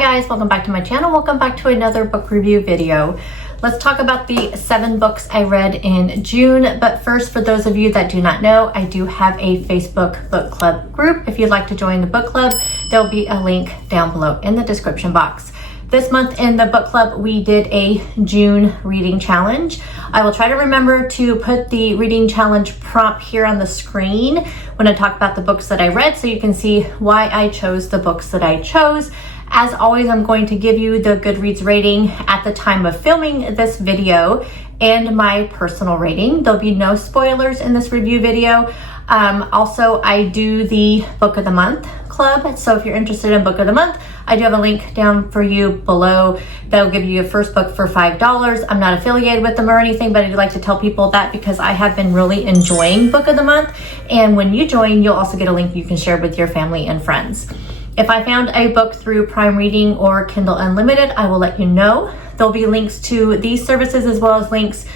guys, welcome back to my channel. Welcome back to another book review video. Let's talk about the 7 books I read in June. But first, for those of you that do not know, I do have a Facebook book club group. If you'd like to join the book club, there'll be a link down below in the description box. This month in the book club, we did a June reading challenge. I will try to remember to put the reading challenge prompt here on the screen when I talk about the books that I read, so you can see why I chose the books that I chose. As always, I'm going to give you the Goodreads rating at the time of filming this video and my personal rating. There'll be no spoilers in this review video. Also, I do the Book of the Month club. So if you're interested in Book of the Month, I do have a link down for you below. That'll give you a first book for $5. I'm not affiliated with them or anything, but I do like to tell people that because I have been really enjoying Book of the Month. And when you join, you'll also get a link you can share with your family and friends. If I found a book through Prime Reading or Kindle Unlimited, I will let you know. There'll be links to these services as well as links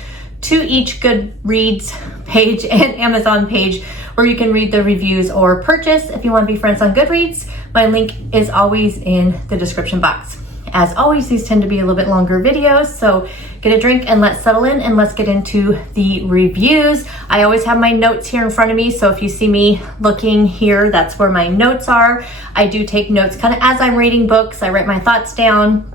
to each Goodreads page and Amazon page where you can read the reviews or purchase. If you want to be friends on Goodreads, my link is always in the description box. As always, these tend to be a little bit longer videos, so get a drink and let's settle in and let's get into the reviews. I always have my notes here in front of me, so if you see me looking here, that's where my notes are. I do take notes kind of as I'm reading books. I write my thoughts down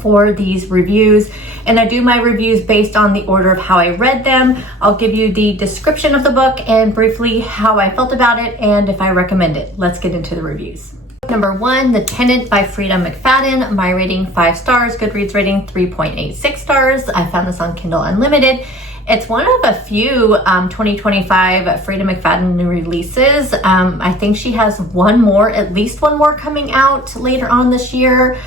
for these reviews, and I do my reviews based on the order of how I read them. I'll give you the description of the book and briefly how I felt about it and if I recommend it. Let's get into the reviews. Number 1, The Tenant by Frida McFadden. My rating 5 stars, Goodreads rating 3.86 stars. I found this on Kindle Unlimited. It's one of a few 2025 Frida McFadden new releases. I think she has at least one more coming out later on this year.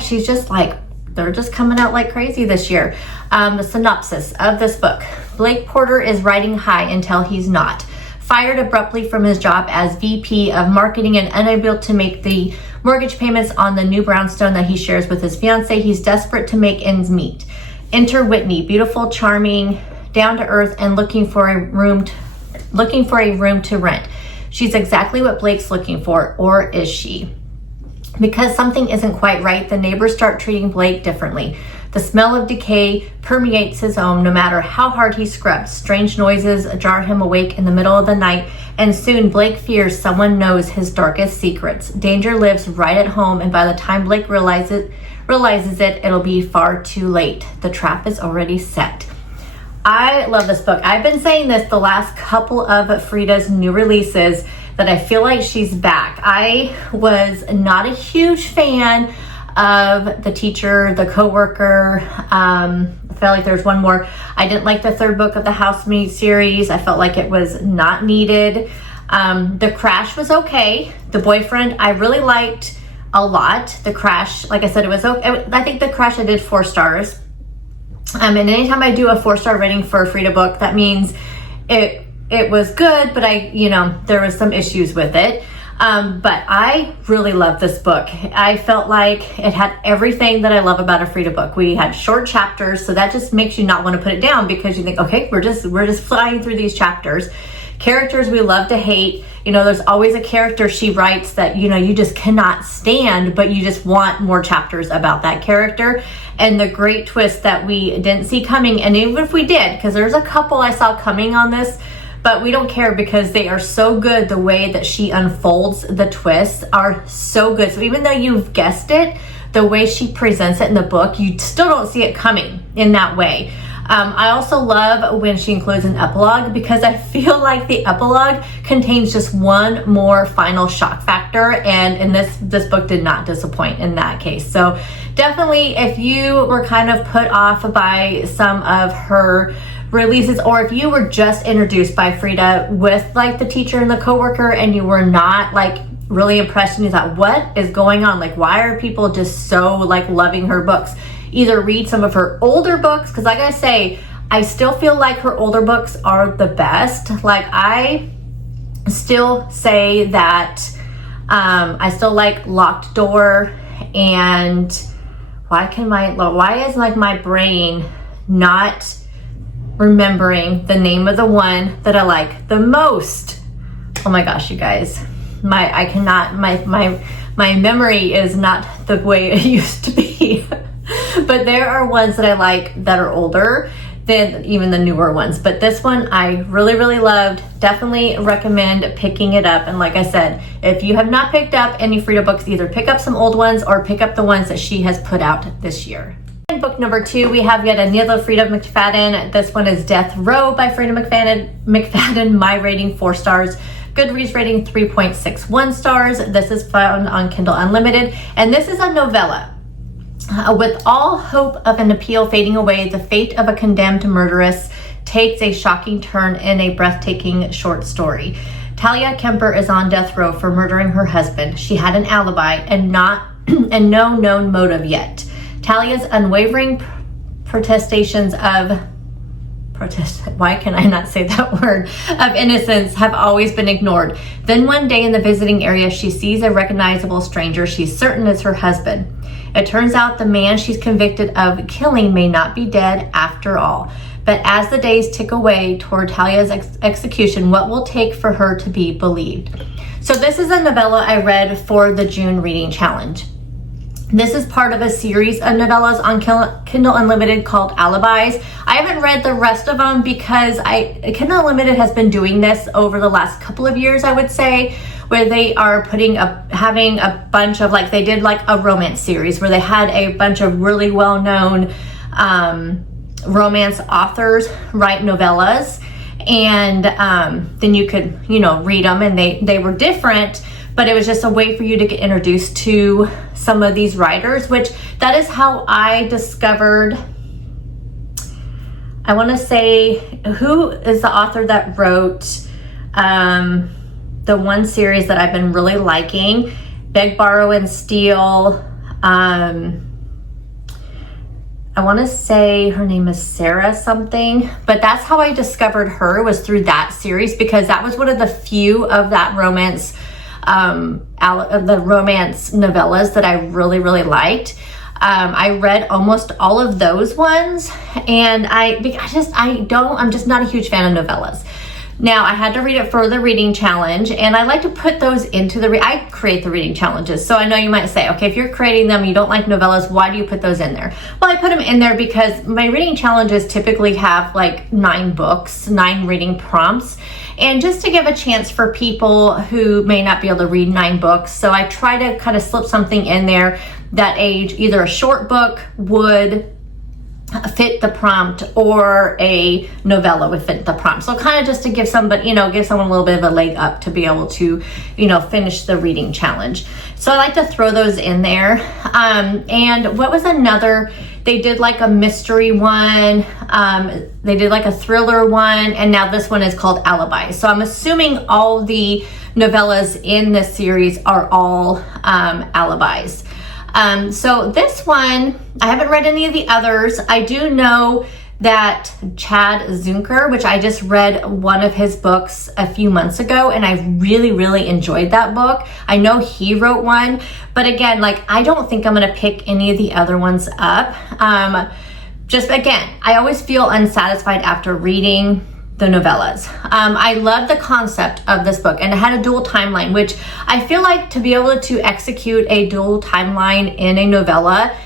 She's just like, they're just coming out like crazy this year. The synopsis of this book. Blake Porter is riding high until he's not. Fired abruptly from his job as VP of marketing and unable to make the mortgage payments on the new brownstone that he shares with his fiance, he's desperate to make ends meet. Enter Whitney, beautiful, charming, down to earth, and looking for a room to rent. She's exactly what Blake's looking for, or is she? Because something isn't quite right, the neighbors start treating Blake differently. The smell of decay permeates his home no matter how hard he scrubs. Strange noises jar him awake in the middle of the night, and soon Blake fears someone knows his darkest secrets. Danger lives right at home, and by the time Blake realizes it, it'll be far too late. The trap is already set. I love this book. I've been saying this the last couple of Frida's new releases that I feel like she's back. I was not a huge fan of The Teacher, The Coworker. I felt like there's one more. I didn't like the 3rd book of the Housemaid series. I felt like it was not needed. The Crash was okay. The Boyfriend, I really liked a lot. The Crash, like I said, it was okay. I think The Crash I did 4 stars. And anytime I do a 4-star rating for a Frida book, that means it was good, but there was some issues with it. But I really loved this book. I felt like it had everything that I love about a Frida book. We had short chapters, so that just makes you not want to put it down because you think, okay, we're just flying through these chapters. Characters we love to hate. There's always a character she writes that, you just cannot stand, but you just want more chapters about that character. And the great twist that we didn't see coming, and even if we did, because there's a couple I saw coming on this, but we don't care because they are so good. The way that she unfolds the twists are so good. So even though you've guessed it, the way she presents it in the book, you still don't see it coming in that way. I also love when she includes an epilogue because I feel like the epilogue contains just one more final shock factor, and this book did not disappoint in that case. So definitely, if you were kind of put off by some of her releases, or if you were just introduced by Frida with like The Teacher and The Coworker and you were not like really impressed and you thought, what is going on? Like, why are people just so like loving her books? Either read some of her older books, because like I say, I still feel like her older books are the best. Like, I still say that I still like Locked Door, and why is like my brain not remembering the name of the one that I like the most? Oh my gosh, you guys. my memory is not the way it used to be. But there are ones that I like that are older than even the newer ones. But this one I really, really loved. Definitely recommend picking it up. And like I said, if you have not picked up any Frida books, either pick up some old ones or pick up the ones that she has put out this year. In book number 2, we have yet another Frida McFadden. This one is Death Row by Frida McFadden. My rating 4 stars. Goodreads rating 3.61 stars. This is found on Kindle Unlimited, and this is a novella. With all hope of an appeal fading away, the fate of a condemned murderess takes a shocking turn in a breathtaking short story. Talia Kemper is on death row for murdering her husband. She had an alibi and no known motive yet. Talia's unwavering protestations of why can I not say that word, of innocence have always been ignored. Then one day in the visiting area, she sees a recognizable stranger she's certain is her husband. It turns out the man she's convicted of killing may not be dead after all. But as the days tick away toward Talia's execution, what will take for her to be believed? So this is a novella I read for the June reading challenge. This is part of a series of novellas on Kindle Unlimited called Alibis. I haven't read the rest of them because Kindle Unlimited has been doing this over the last couple of years, I would say, where they are having a bunch of, like, they did like a romance series where they had a bunch of really well-known romance authors write novellas, and then you could, read them, and they were different, but it was just a way for you to get introduced to some of these writers, which that is how I discovered, I want to say, who is the author that wrote the one series that I've been really liking, Beg, Borrow, and Steal. I want to say her name is Sarah something, but that's how I discovered her, was through that series, because that was one of the few of that romance, the romance novellas that I really, really liked. I read almost all of those ones, and I'm just not a huge fan of novellas. Now, I had to read it for the reading challenge, and I like to put those into I create the reading challenges. So I know you might say, okay, if you're creating them, you don't like novellas, why do you put those in there? Well, I put them in there because my reading challenges typically have like 9 books, 9 reading prompts, and just to give a chance for people who may not be able to read 9 books. So I try to kind of slip something in there that either a short book would fit the prompt or a novella would fit the prompt. So kind of just to give someone a little bit of a leg up to be able to, finish the reading challenge. So I like to throw those in there. And what was another, they did like a mystery one, they did like a thriller one, and now this one is called Alibi. So I'm assuming all the novellas in this series are all alibis. So this one, I haven't read any of the others. I do know that Chad Zunker, which I just read one of his books a few months ago, and I really, really enjoyed that book. I know he wrote one, but again, I don't think I'm going to pick any of the other ones up. Just again, I always feel unsatisfied after reading the novellas. I love the concept of this book, and it had a dual timeline, which I feel like to be able to execute a dual timeline in a novella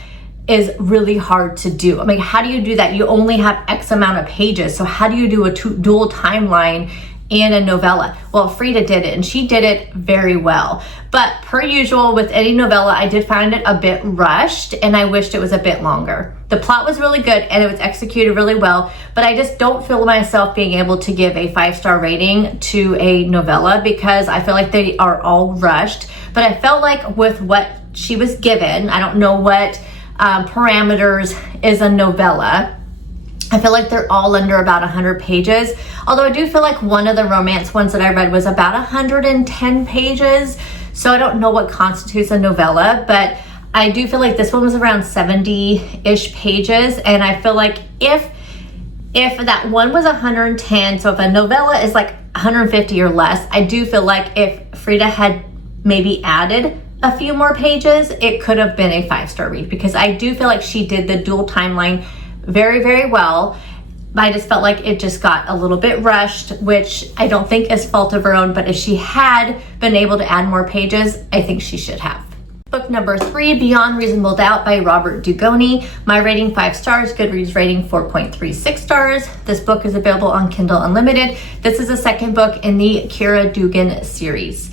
is really hard to do. I mean, how do you do that? You only have X amount of pages, so how do you do a dual timeline in a novella? Well, Frida did it, and she did it very well. But per usual with any novella, I did find it a bit rushed, and I wished it was a bit longer. The plot was really good, and it was executed really well, but I just don't feel myself being able to give a 5-star rating to a novella because I feel like they are all rushed. But I felt like with what she was given, I don't know what parameters is a novella, I feel like they're all under about 100 pages. Although I do feel like one of the romance ones that I read was about 110 pages. So I don't know what constitutes a novella, but I do feel like this one was around 70-ish pages. And I feel like if that one was 110, so if a novella is like 150 or less, I do feel like if Frida had maybe added a few more pages, it could have been a 5-star read, because I do feel like she did the dual timeline very, very well. I just felt like it just got a little bit rushed, which I don't think is fault of her own, but if she had been able to add more pages, I think she should have. Book number 3, Beyond Reasonable Doubt by Robert Dugoni. My rating 5 stars, Goodreads rating 4.36 stars. This book is available on Kindle Unlimited. This is the second book in the Kira Dugan series.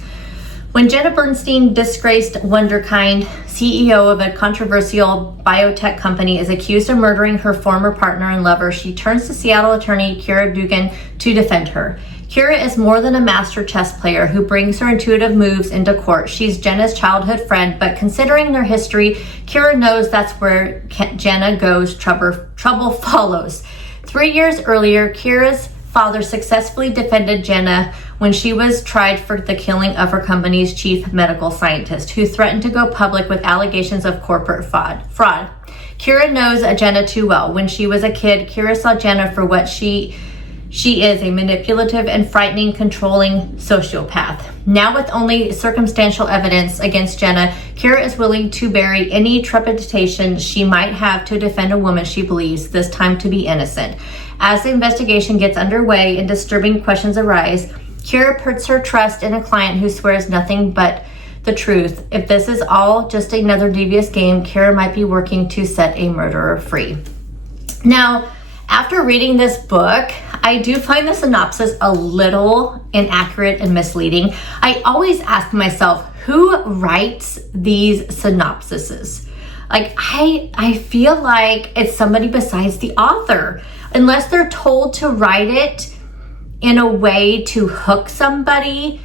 When Jenna Bernstein, disgraced wunderkind CEO of a controversial biotech company, is accused of murdering her former partner and lover, she turns to Seattle attorney Kira Dugan to defend her. Kira is more than a master chess player who brings her intuitive moves into court. She's Jenna's childhood friend, but considering their history, Kira knows that's where Jenna goes, trouble follows. 3 years earlier, Kira's father successfully defended Jenna when she was tried for the killing of her company's chief medical scientist, who threatened to go public with allegations of corporate fraud. Kira knows Jenna too well. When she was a kid, Kira saw Jenna for what she is, a manipulative and frightening, controlling sociopath. Now, with only circumstantial evidence against Jenna, Kira is willing to bury any trepidation she might have to defend a woman she believes, this time to be innocent. As the investigation gets underway and disturbing questions arise, Kira puts her trust in a client who swears nothing but the truth. If this is all just another devious game, Kira might be working to set a murderer free. Now, after reading this book, I do find the synopsis a little inaccurate and misleading. I always ask myself, who writes these synopsises? Like, I feel like it's somebody besides the author, unless they're told to write it in a way to hook somebody.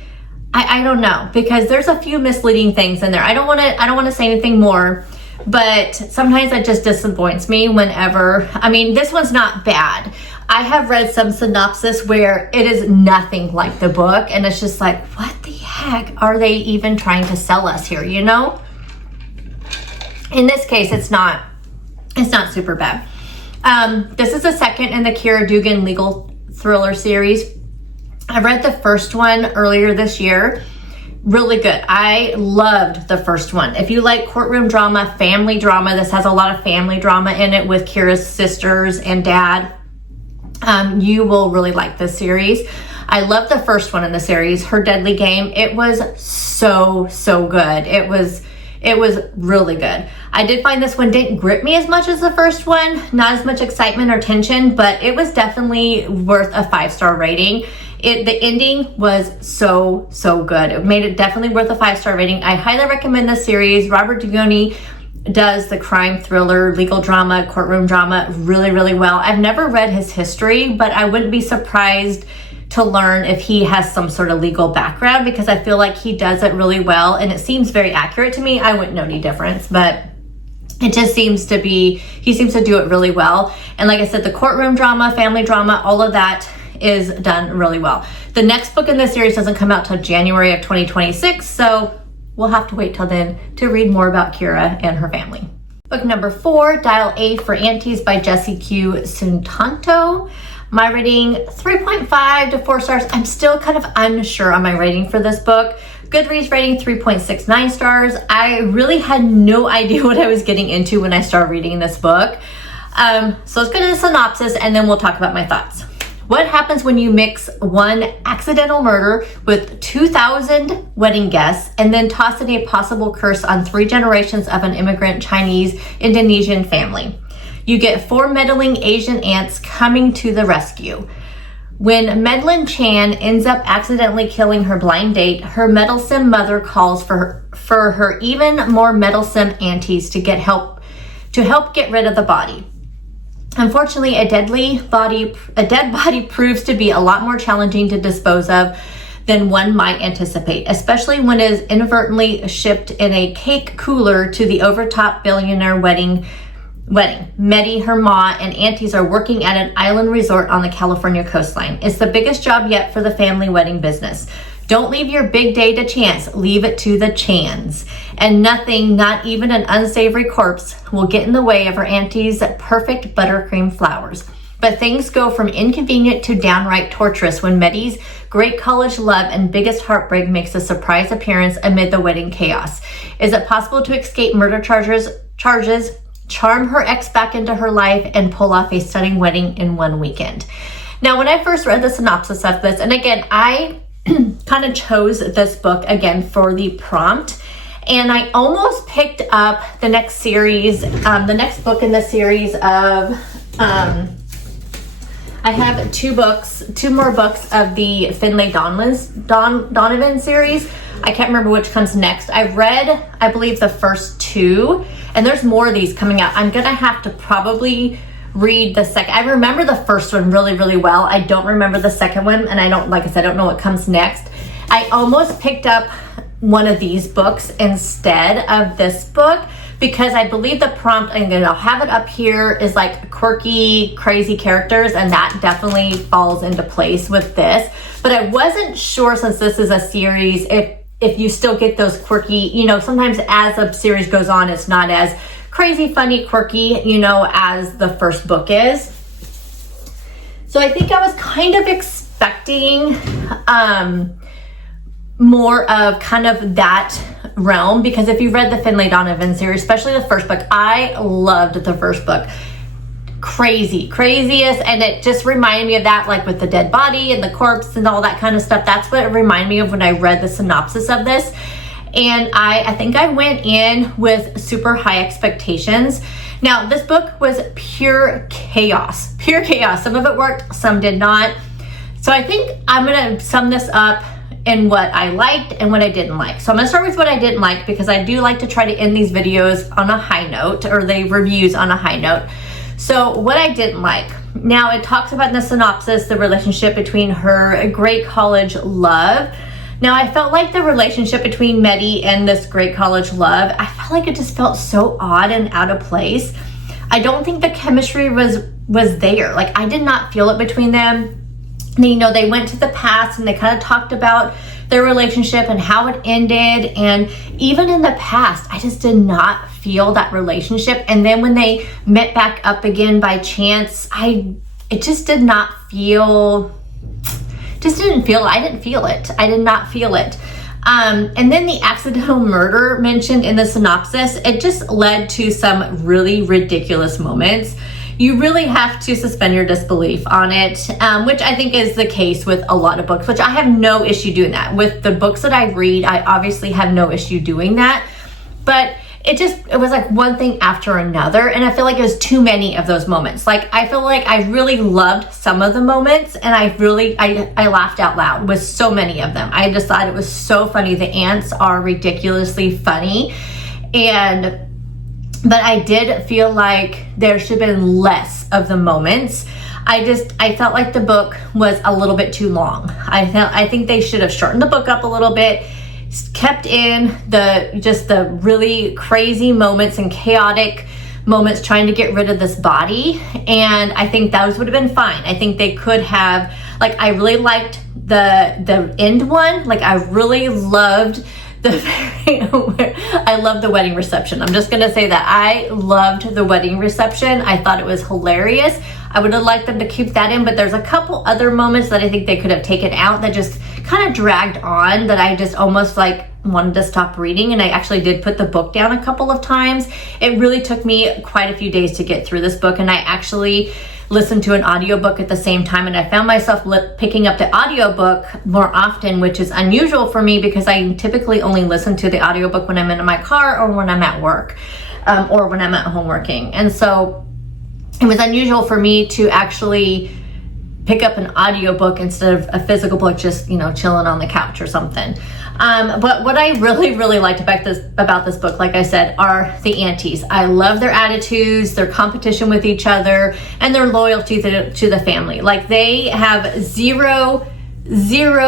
I don't know, because there's a few misleading things in there. I don't want to say anything more, but sometimes that just disappoints me whenever, I mean, this one's not bad. I have read some synopsis where it is nothing like the book, and it's just like, what the heck are they even trying to sell us here, you know? In this case, it's not super bad. This is the second in the Kira Dugan legal thriller series. I read the first one earlier this year. Really good. I loved the first one. If you like courtroom drama, family drama, this has a lot of family drama in it with Kira's sisters and dad. You will really like this series. I love the first one in the series, Her Deadly Game. It was so good. It was really good. I did find this one didn't grip me as much as the first one, not as much excitement or tension, but it was definitely worth a 5-star rating. The ending was so good. It made it definitely worth a 5-star rating. I highly recommend this series. Robert Dugoni does the crime thriller, legal drama, courtroom drama really well. I've never read his history, but I wouldn't be surprised to learn if he has some sort of legal background, because I feel like he does it really well and it seems very accurate to me. I wouldn't know any difference, but it just seems to be, he seems to do it really well. And like I said, the courtroom drama, family drama, all of that is done really well. The next book in this series doesn't come out till January of 2026, so we'll have to wait till then to read more about Kira and her family. Book number 4, Dial A for Aunties by Jessie Q. Suntanto. My rating 3.5 to 4 stars. I'm still kind of unsure on my rating for this book. Goodreads rating 3.69 stars. I really had no idea what I was getting into when I started reading this book. So let's go to the synopsis and then we'll talk about my thoughts. What happens when you mix one accidental murder with 2,000 wedding guests and then toss in a possible curse on 3 generations of an immigrant Chinese Indonesian family? You get 4 meddling Asian aunts coming to the rescue. When Medlin Chan ends up accidentally killing her blind date, her meddlesome mother calls for her even more meddlesome aunties to help get rid of the body. Unfortunately, a dead body proves to be a lot more challenging to dispose of than one might anticipate, especially when it is inadvertently shipped in a cake cooler to the overtop billionaire wedding. Meddy, her ma, and aunties are working at an island resort on the California coastline. It's the biggest job yet for the family wedding business. Don't leave your big day to chance. Leave it to the Chans. And nothing, not even an unsavory corpse, will get in the way of her auntie's perfect buttercream flowers. But things go from inconvenient to downright torturous when Meddy's great college love and biggest heartbreak makes a surprise appearance amid the wedding chaos. Is it possible to escape murder charges? charm her ex back into her life, and pull off a stunning wedding in one weekend. Now, when I first read the synopsis of this, and again, I kind of chose this book again for the prompt, and I almost picked up the next series, the next book in the series of, I have two more books of the Finlay Donovan series. I can't remember which comes next. I read, I believe, the first two, and there's more of these coming out. I'm gonna have to probably read the second. I remember the first one really, really well. I don't remember the second one, and I don't, like I said, I don't know what comes next. I almost picked up one of these books instead of this book because I believe the prompt, and I'll have it up here, is like quirky, crazy characters, and that definitely falls into place with this. But I wasn't sure, since this is a series, if you still get those quirky, you know, sometimes as a series goes on, it's not as crazy, funny, quirky, you know, as the first book is. So I think I was kind of expecting more of kind of that realm, because if you read the Finlay Donovan series, especially the first book, I loved the first book. Craziest, and it just reminded me of that, like with the dead body and the corpse and all that kind of stuff. That's what it reminded me of when I read the synopsis of this. And I think I went in with super high expectations. Now, this book was pure chaos. Some of it worked, some did not. So I think I'm gonna sum this up in what I liked and what I didn't like. So I'm gonna start with what I didn't like, because I do like to try to end these videos on a high note, or the reviews on a high note. So what I didn't like, now it talks about in the synopsis the relationship between her great college love. Now I felt like the relationship between Medi and this great college love, I felt like it just felt so odd and out of place. I don't think the chemistry was there. Like, I did not feel it between them. You know, they went to the past and they kind of talked about their relationship and how it ended. And even in the past, I just did not feel that relationship. And then when they met back up again by chance, I didn't feel it. I did not feel it. And then the accidental murder mentioned in the synopsis, it just led to some really ridiculous moments. You really have to suspend your disbelief on it, which I think is the case with a lot of books, which I have no issue doing that. With the books that I read, I obviously have no issue doing that. But it was like one thing after another, and I feel like there's too many of those moments. Like, I feel like I really loved some of the moments, and I laughed out loud with so many of them. I just thought it was so funny. The ants are ridiculously funny, but I did feel like there should have been less of the moments. I felt like the book was a little bit too long. I think they should have shortened the book up a little bit, kept in the really crazy moments and chaotic moments trying to get rid of this body, and I think those would have been fine. I think they could have, like, I really liked the end one. Like, I really loved I love the wedding reception. I'm just gonna say that I loved the wedding reception. I thought it was hilarious. I would have liked them to keep that in, but there's a couple other moments that I think they could have taken out that just kind of dragged on, that I just almost like wanted to stop reading. And I actually did put the book down a couple of times. It really took me quite a few days to get through this book, and I actually listened to an audiobook at the same time, and I found myself picking up the audiobook more often, which is unusual for me because I typically only listen to the audiobook when I'm in my car or when I'm at work, or when I'm at home working. And so it was unusual for me to actually pick up an audiobook instead of a physical book, just, you know, chilling on the couch or something. But what I really, really liked about this book, like I said, are the Aunties. I love their attitudes, their competition with each other, and their loyalty to the family. Like, they have zero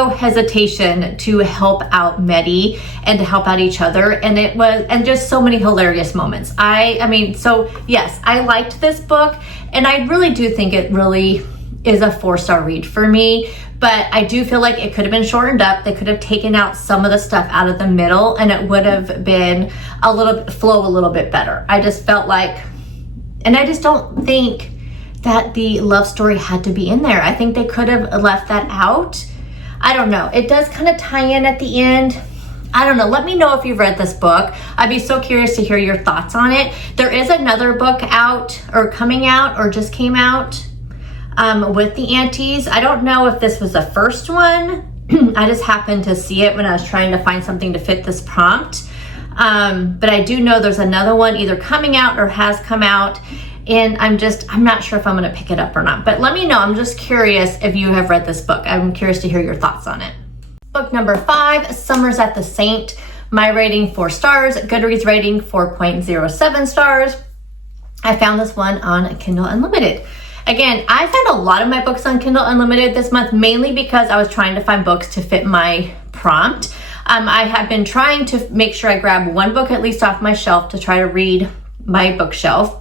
hesitation to help out Medi and to help out each other. And just so many hilarious moments. So yes, I liked this book, and I really do think it really is a 4-star read for me. But I do feel like it could have been shortened up. They could have taken out some of the stuff out of the middle, and it would have been flow a little bit better. I just felt like, and I just don't think that the love story had to be in there. I think they could have left that out. I don't know. It does kind of tie in at the end. I don't know. Let me know if you've read this book. I'd be so curious to hear your thoughts on it. There is another book out or coming out or just came out with the Aunties. I don't know if this was the first one. I just happened to see it when I was trying to find something to fit this prompt. But I do know there's another one either coming out or has come out. And I'm not sure if I'm going to pick it up or not. But let me know. I'm just curious if you have read this book. I'm curious to hear your thoughts on it. Book number 5, Summers at the Saint. My rating 4 stars. Goodreads rating 4.07 stars. I found this one on Kindle Unlimited. Again, I've had a lot of my books on Kindle Unlimited this month, mainly because I was trying to find books to fit my prompt. I have been trying to make sure I grab one book at least off my shelf to try to read my bookshelf.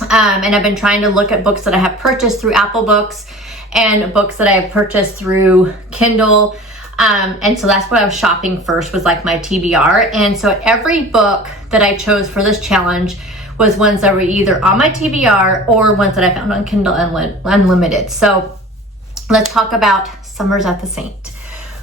And I've been trying to look at books that I have purchased through Apple Books and books that I have purchased through Kindle. And so that's what I was shopping first, was like my TBR. And so every book that I chose for this challenge was ones that were either on my TBR or ones that I found on Kindle Unlimited. So let's talk about Summers at the Saint.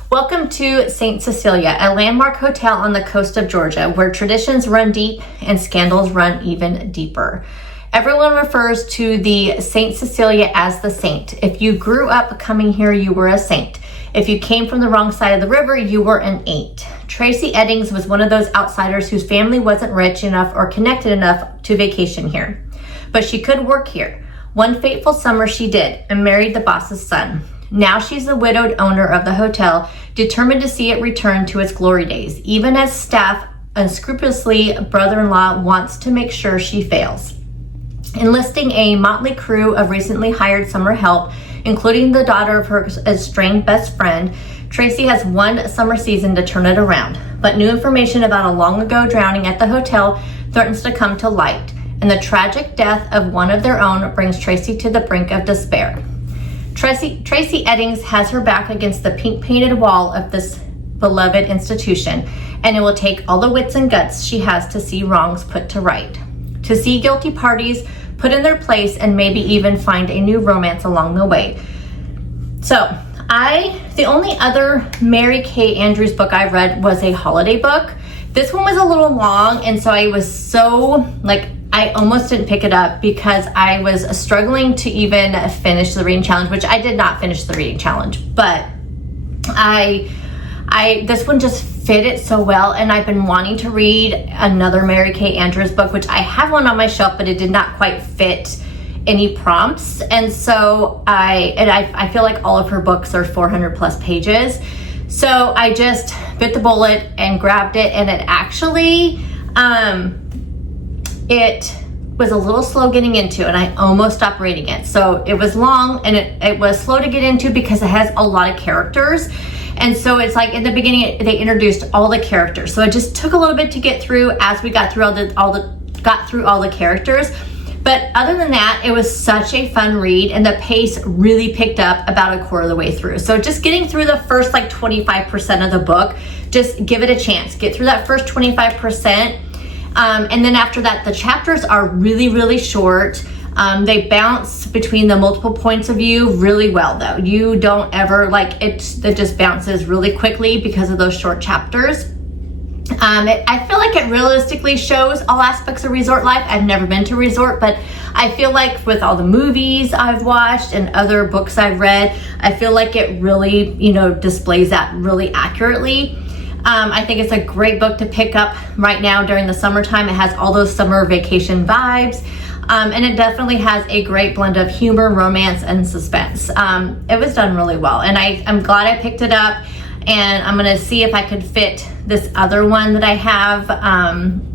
Welcome to St. Cecilia, a landmark hotel on the coast of Georgia where traditions run deep and scandals run even deeper. Everyone refers to the St. Cecilia as the Saint. If you grew up coming here, you were a saint. If you came from the wrong side of the river, you were an ain't. Tracy Eddings was one of those outsiders whose family wasn't rich enough or connected enough to vacation here. But she could work here. One fateful summer she did and married the boss's son. Now she's the widowed owner of the hotel, determined to see it return to its glory days, even as staff unscrupulously brother-in-law wants to make sure she fails. Enlisting a motley crew of recently hired summer help, including the daughter of her estranged best friend, Tracy has one summer season to turn it around. But new information about a long ago drowning at the hotel threatens to come to light, and the tragic death of one of their own brings Tracy to the brink of despair. Tracy Eddings has her back against the pink-painted wall of this beloved institution, and it will take all the wits and guts she has to see wrongs put to right, to see guilty parties put in their place, and maybe even find a new romance along the way. So the only other Mary Kay Andrews book I read was a holiday book. This one was a little long, and so I was so I almost didn't pick it up because I was struggling to even finish the reading challenge, which I did not finish the reading challenge, but this one just fit it so well, and I've been wanting to read another Mary Kay Andrews book, which I have one on my shelf, but it did not quite fit any prompts. And so I feel like all of her books are 400 plus pages. So I just bit the bullet and grabbed it, and it actually, it was a little slow getting into, and I almost stopped reading it. So it was long, and it was slow to get into because it has a lot of characters. And so it's like in the beginning, they introduced all the characters. So it just took a little bit to get through as we got through all the characters. But other than that, it was such a fun read, and the pace really picked up about a quarter of the way through. So just getting through the first 25% of the book, just give it a chance. Get through that first 25%. And then after that, the chapters are really, really short. They bounce between the multiple points of view really well, though. You don't ever it just bounces really quickly because of those short chapters. I feel like it realistically shows all aspects of resort life. I've never been to resort, but I feel like with all the movies I've watched and other books I've read, I feel like it really, displays that really accurately. I think it's a great book to pick up right now during the summertime. It has all those summer vacation vibes. And it definitely has a great blend of humor, romance, and suspense. It was done really well, and I'm glad I picked it up, and I'm gonna see if I could fit this other one that I have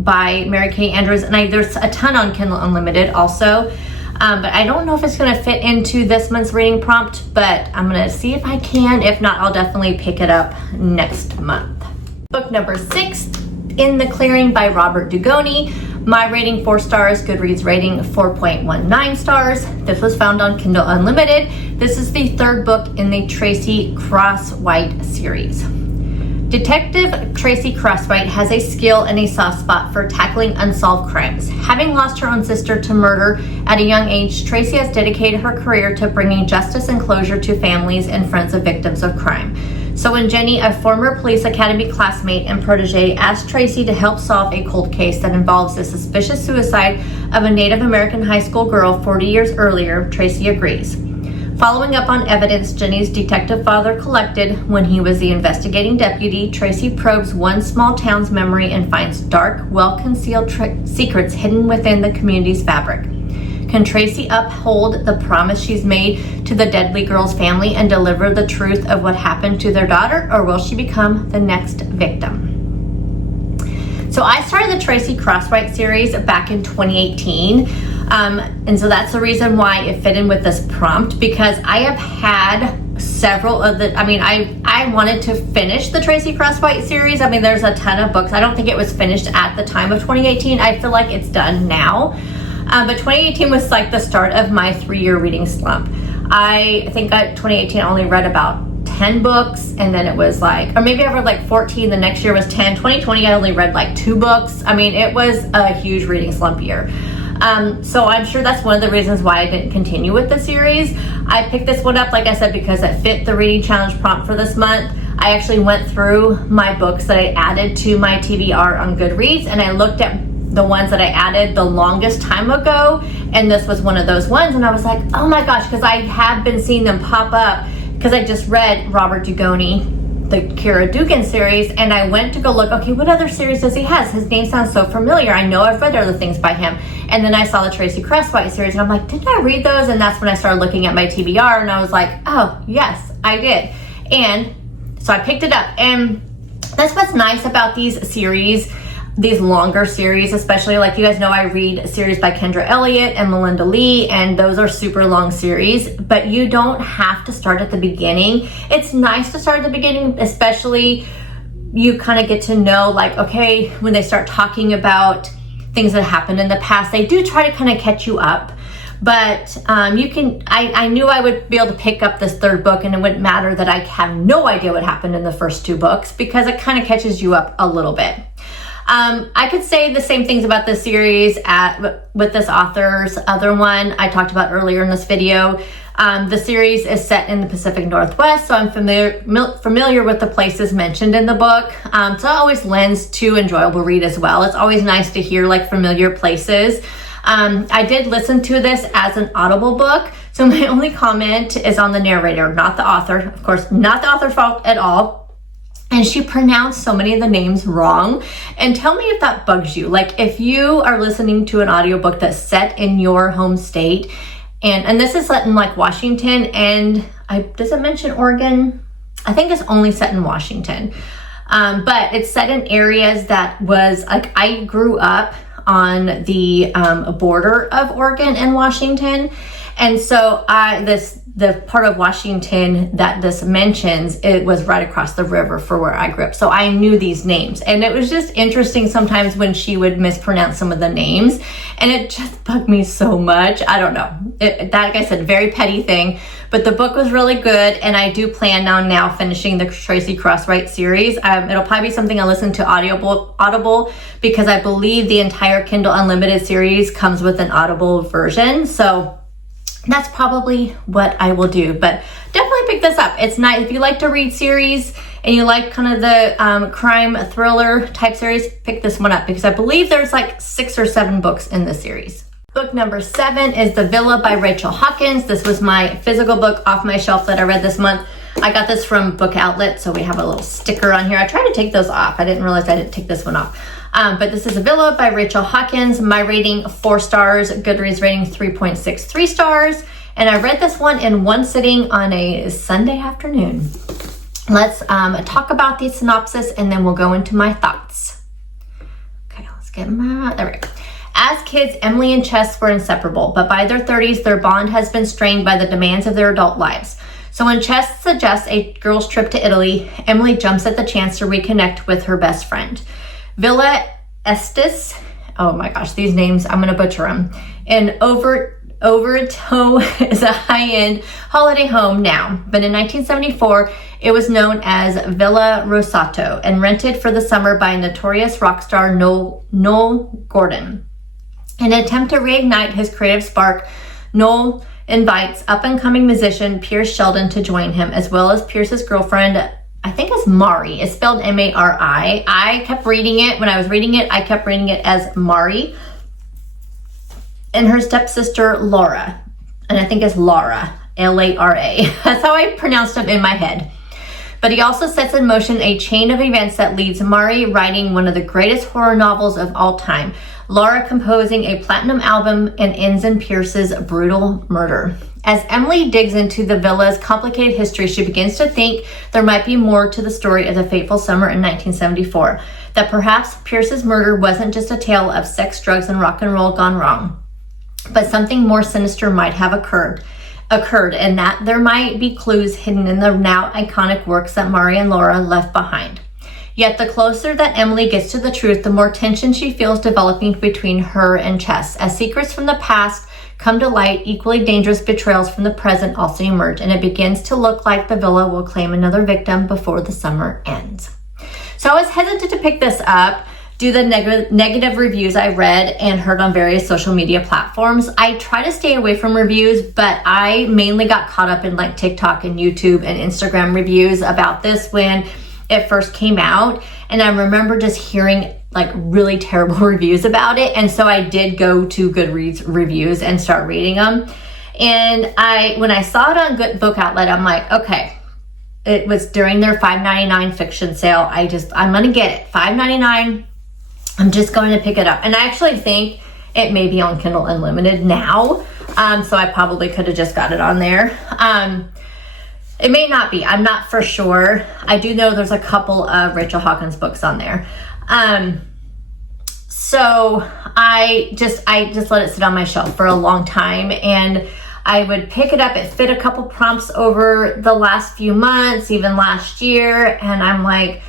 by Mary Kay Andrews, and there's a ton on Kindle Unlimited also, but I don't know if it's gonna fit into this month's reading prompt, but I'm gonna see if I can. If not, I'll definitely pick it up next month. Book number 6, In the Clearing by Robert Dugoni. My rating 4 stars, Goodreads rating 4.19 stars. This was found on Kindle Unlimited. This is the 3rd book in the Tracy Crosswhite series. Detective Tracy Crosswhite has a skill and a soft spot for tackling unsolved crimes. Having lost her own sister to murder at a young age, Tracy has dedicated her career to bringing justice and closure to families and friends of victims of crime. So when Jenny, a former police academy classmate and protege, asked Tracy to help solve a cold case that involves the suspicious suicide of a Native American high school girl 40 years earlier, Tracy agrees. Following up on evidence Jenny's detective father collected when he was the investigating deputy, Tracy probes one small town's memory and finds dark, well-concealed secrets hidden within the community's fabric. Can Tracy uphold the promise she's made to the deadly girl's family and deliver the truth of what happened to their daughter, or will she become the next victim? So I started the Tracy Crosswhite series back in 2018. And so that's the reason why it fit in with this prompt, because I have had several of the, I wanted to finish the Tracy Crosswhite series. There's a ton of books. I don't think it was finished at the time of 2018. I feel like it's done now. But 2018 was like the start of my 3-year reading slump. I think 2018 I only read about 10 books, and then it was like, or maybe I read like 14, the next year was 10. 2020 I only read like 2 books. It was a huge reading slump year. So I'm sure that's one of the reasons why I didn't continue with the series. I picked this one up, like I said, because it fit the reading challenge prompt for this month. I actually went through my books that I added to my TBR on Goodreads, and I looked at the ones that I added the longest time ago, and this was one of those ones, and I was like, oh my gosh, because I have been seeing them pop up, because I just read Robert Dugoni, the Kira Dugan series, and I went to go look, okay, what other series does he have? His name sounds so familiar. I know I've read other things by him. And then I saw the Tracy Crosswhite series, and I'm like, didn't I read those? And that's when I started looking at my TBR, and I was like, oh, yes, I did. And so I picked it up, and that's what's nice about these series, these longer series, especially, like you guys know, I read series by Kendra Elliott and Melinda Lee, and those are super long series, but you don't have to start at the beginning. It's nice to start at the beginning, especially you kind of get to know, like, okay, when they start talking about things that happened in the past, they do try to kind of catch you up. But I knew I would be able to pick up this 3rd book, and it wouldn't matter that I have no idea what happened in the first 2 books, because it kind of catches you up a little bit. I could say the same things about this series with this author's other one I talked about earlier in this video. The series is set in the Pacific Northwest, so I'm familiar with the places mentioned in the book. So it always lends to enjoyable read as well. It's always nice to hear like familiar places. I did listen to this as an Audible book, so my only comment is on the narrator, not the author. Of course, not the author's fault at all. And she pronounced so many of the names wrong. And tell me if that bugs you. Like, if you are listening to an audiobook that's set in your home state, and this is set in like Washington, and does it mention Oregon? I think it's only set in Washington. But it's set in areas that was like, I grew up on the border of Oregon and Washington. And so the part of Washington that this mentions, it was right across the river for where I grew up. So I knew these names, and it was just interesting sometimes when she would mispronounce some of the names, and it just bugged me so much. I don't know. That, like I said, very petty thing, but the book was really good, and I do plan on now finishing the Tracy Crosswhite series. It'll probably be something I listen to Audible, because I believe the entire Kindle Unlimited series comes with an Audible version. So that's probably what I will do, but definitely pick this up. It's nice if you like to read series and you like kind of the crime thriller type series, pick this one up, because I believe there's like 6 or 7 books in the series. Book number 7 is The Villa by Rachel Hawkins. This was my physical book off my shelf that I read this month. I got this from Book Outlet, so we have a little sticker on here. I tried to take those off. I didn't realize I didn't take this one off. But this is A Villa by Rachel Hawkins. My rating 4 stars, Goodreads rating 3.63 stars. And I read this one in one sitting on a Sunday afternoon. Let's talk about the synopsis, and then we'll go into my thoughts. Okay, let's get there we go. As kids, Emily and Chess were inseparable, but by their 30s, their bond has been strained by the demands of their adult lives. So when Chess suggests a girl's trip to Italy, Emily jumps at the chance to reconnect with her best friend. Villa Estes, oh my gosh, these names, I'm gonna butcher them. And Overto is a high-end holiday home now, but in 1974, it was known as Villa Rosato and rented for the summer by notorious rock star Noel Gordon. In an attempt to reignite his creative spark, Noel invites up-and-coming musician Pierce Sheldon to join him, as well as Pierce's girlfriend I think it's Mari. It's spelled M-A-R-I. I kept reading it. When I was reading it, I kept reading it as Mari. And her stepsister, Laura. And I think it's Lara, L-A-R-A. That's how I pronounced them in my head. But he also sets in motion a chain of events that leads Mari writing one of the greatest horror novels of all time. Laura composing a platinum album and ends in Pierce's brutal murder. As Emily digs into the villa's complicated history, she begins to think there might be more to the story of the fateful summer in 1974. That perhaps Pierce's murder wasn't just a tale of sex, drugs, and rock and roll gone wrong, but something more sinister might have occurred, and that there might be clues hidden in the now iconic works that Mari and Laura left behind. Yet the closer that Emily gets to the truth, the more tension she feels developing between her and Chess. As secrets from the past come to light, equally dangerous betrayals from the present also emerge, and it begins to look like the villa will claim another victim before the summer ends. So I was hesitant to pick this up due to the negative reviews I read and heard on various social media platforms. I try to stay away from reviews, but I mainly got caught up in like TikTok and YouTube and Instagram reviews about this when it first came out. And I remember just hearing like really terrible reviews about it. And so I did go to Goodreads reviews and start reading them. And when I saw it on Good Book Outlet, I'm like, okay, it was during their $5.99 fiction sale. I'm going to get it. $5.99. I'm just going to pick it up. And I actually think it may be on Kindle Unlimited now. So I probably could have just got it on there. It may not be. I'm not for sure. I do know there's a couple of Rachel Hawkins books on there. So I just let it sit on my shelf for a long time, and I would pick it up. It fit a couple prompts over the last few months, even last year. And I'm like,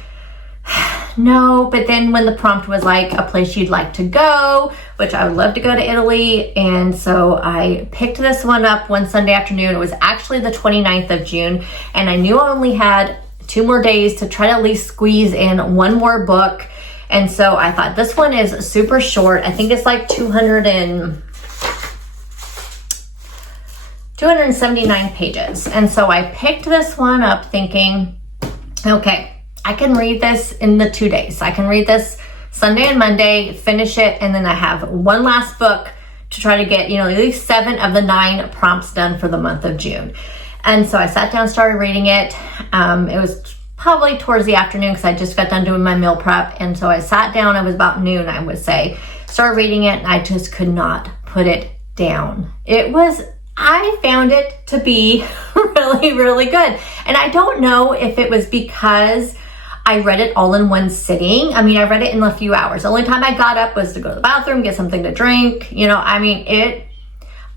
no. But then when the prompt was like a place you'd like to go, which I would love to go to Italy. And so I picked this one up one Sunday afternoon. It was actually the 29th of June. And I knew I only had 2 more days to try to at least squeeze in one more book. And so I thought this one is super short. I think it's like 279 pages. And so I picked this one up thinking, okay, I can read this in the 2 days. I can read this Sunday and Monday, finish it, and then I have one last book to try to get, at least 7 of the 9 prompts done for the month of June. And so I sat down, started reading it. It was probably towards the afternoon because I just got done doing my meal prep. And so I sat down, it was about noon, I would say, started reading it, and I just could not put it down. I found it to be really, really good. And I don't know if it was because I read it all in one sitting. I mean, I read it in a few hours. The only time I got up was to go to the bathroom, get something to drink.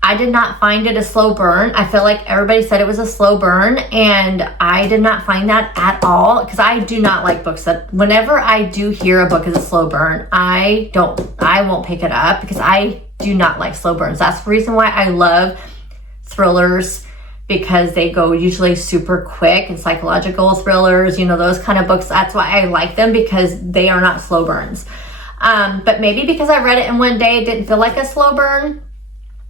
I did not find it a slow burn. I feel like everybody said it was a slow burn, and I did not find that at all, because I do not like books that whenever I do hear a book is a slow burn, I won't pick it up because I do not like slow burns. That's the reason why I love thrillers, because they go usually super quick, and psychological thrillers, those kind of books. That's why I like them, because they are not slow burns. But maybe because I read it in one day, it didn't feel like a slow burn.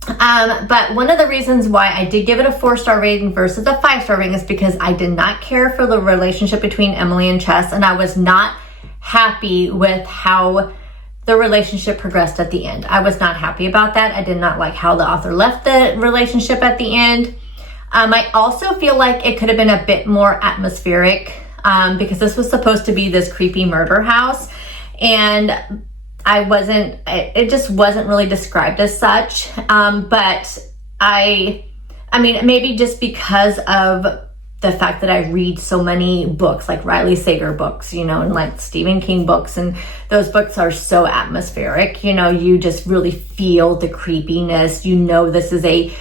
But one of the reasons why I did give it a 4-star rating versus a 5-star rating is because I did not care for the relationship between Emily and Chess, and I was not happy with how the relationship progressed at the end. I was not happy about that. I did not like how the author left the relationship at the end. I also feel like it could have been a bit more atmospheric, because this was supposed to be this creepy murder house, and it just wasn't really described as such. But I mean, maybe just because of the fact that I read so many books, like Riley Sager books, and like Stephen King books, and those books are so atmospheric, you just really feel the creepiness, this is a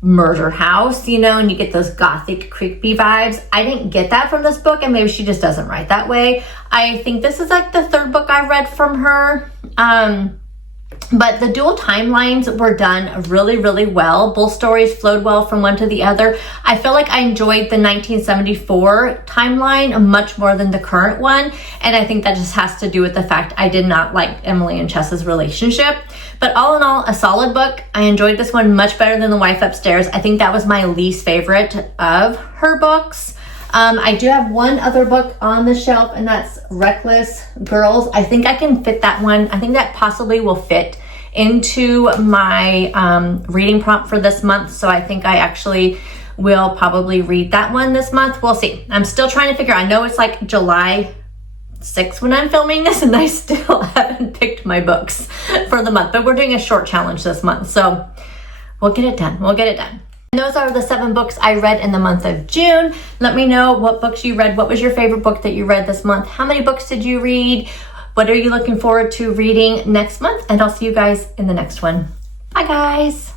murder house, and you get those gothic creepy vibes. I didn't get that from this book, and maybe she just doesn't write that way. I think this is like the 3rd book I read from her. But the dual timelines were done really, really well. Both stories flowed well from one to the other. I feel like I enjoyed the 1974 timeline much more than the current one. And I think that just has to do with the fact I did not like Emily and Chess's relationship. But all in all, a solid book. I enjoyed this one much better than The Wife Upstairs. I think that was my least favorite of her books. I do have one other book on the shelf, and that's Reckless Girls. I think I can fit that one. I think that possibly will fit into my reading prompt for this month. So I think I actually will probably read that one this month. We'll see. I'm still trying to figure out. I know it's like July 6th when I'm filming this, and I still haven't picked my books for the month, but we're doing a short challenge this month. So we'll get it done. We'll get it done. And those are the 7 books I read in the month of June. Let me know what books you read. What was your favorite book that you read this month? How many books did you read? What are you looking forward to reading next month? And I'll see you guys in the next one. Bye, guys.